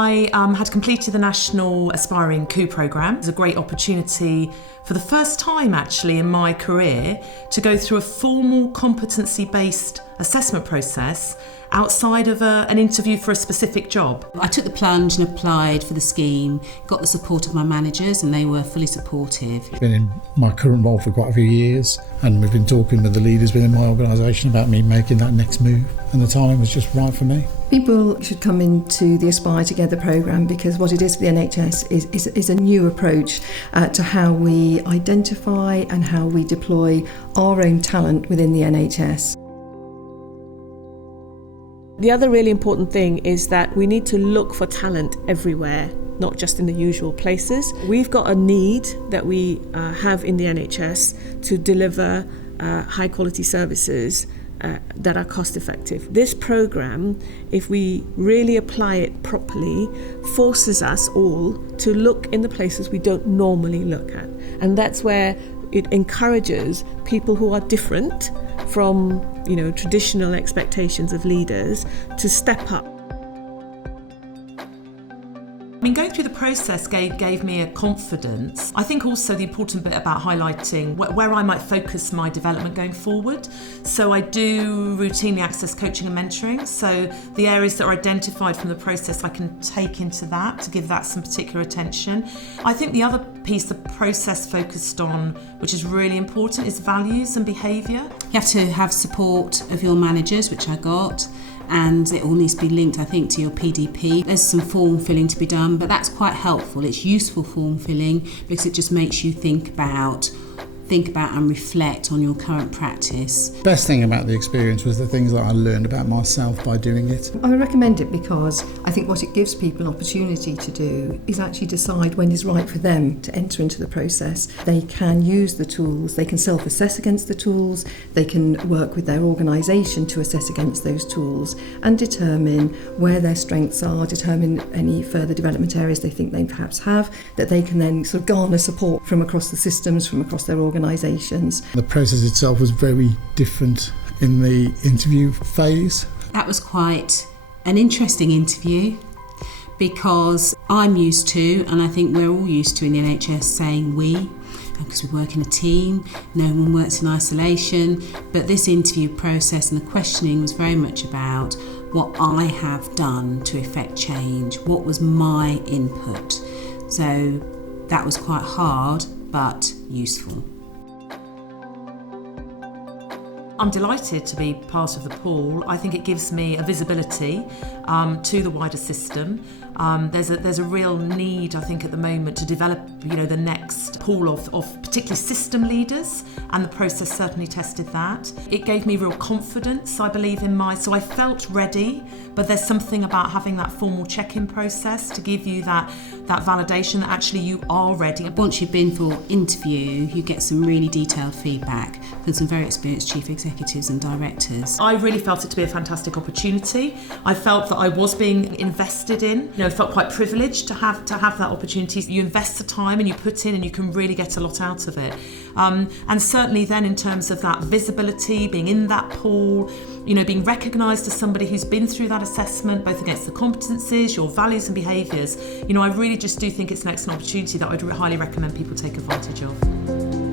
I had completed the National Aspiring COO programme. It was a great opportunity for the first time actually in my career to go through a formal competency-based assessment process outside of an interview for a specific job. I took the plunge and applied for the scheme, got the support of my managers and they were fully supportive. Been in my current role for quite a few years and we've been talking with the leaders within my organisation about me making that next move, and the timing was just right for me. People should come into the Aspire Together programme because what it is for the NHS is a new approach to how we identify and how we deploy our own talent within the NHS. The other really important thing is that we need to look for talent everywhere, not just in the usual places. We've got a need that we have in the NHS to deliver high quality services that are cost effective. This programme, if we really apply it properly, forces us all to look in the places we don't normally look at. And that's where it encourages people who are different from, traditional expectations of leaders to step up. Going through the process gave me a confidence. I think also the important bit about highlighting where I might focus my development going forward. So I do routinely access coaching and mentoring. So the areas that are identified from the process, I can take into that to give that some particular attention. I think the other piece the process focused on, which is really important, is values and behaviour. You have to have support of your managers, which I got. And it all needs to be linked, I think, to your PDP. There's some form filling to be done, but that's quite helpful. It's useful form filling because it just makes you think about and reflect on your current practice. Best thing about the experience was the things that I learned about myself by doing it. I recommend it because I think what it gives people an opportunity to do is actually decide when is right for them to enter into the process. They can use the tools, they can self-assess against the tools, they can work with their organisation to assess against those tools and determine where their strengths are, determine any further development areas they think they perhaps have, that they can then sort of garner support from across the systems, from across their organisations. The process itself was very different in the interview phase. That was quite an interesting interview because I'm used to, and I think we're all used to in the NHS, saying we, because we work in a team, no one works in isolation, but this interview process and the questioning was very much about what I have done to effect change, what was my input. So that was quite hard but useful. I'm delighted to be part of the pool. I think it gives me a visibility to the wider system. There's a real need, I think, at the moment to develop, the next pool of particularly system leaders, and the process certainly tested that. It gave me real confidence, I believe, so I felt ready, but there's something about having that formal check-in process to give you that validation that actually you are ready. Once you've been for interview, you get some really detailed feedback from some very experienced chief executives and directors. I really felt it to be a fantastic opportunity. I felt that I was being invested in. I felt quite privileged to have that opportunity. You invest the time and you put in and you can really get a lot out of it. And certainly then in terms of that visibility, being in that pool, being recognised as somebody who's been through that assessment, both against the competencies, your values and behaviours, I really just do think it's an excellent opportunity that I'd highly recommend people take advantage of.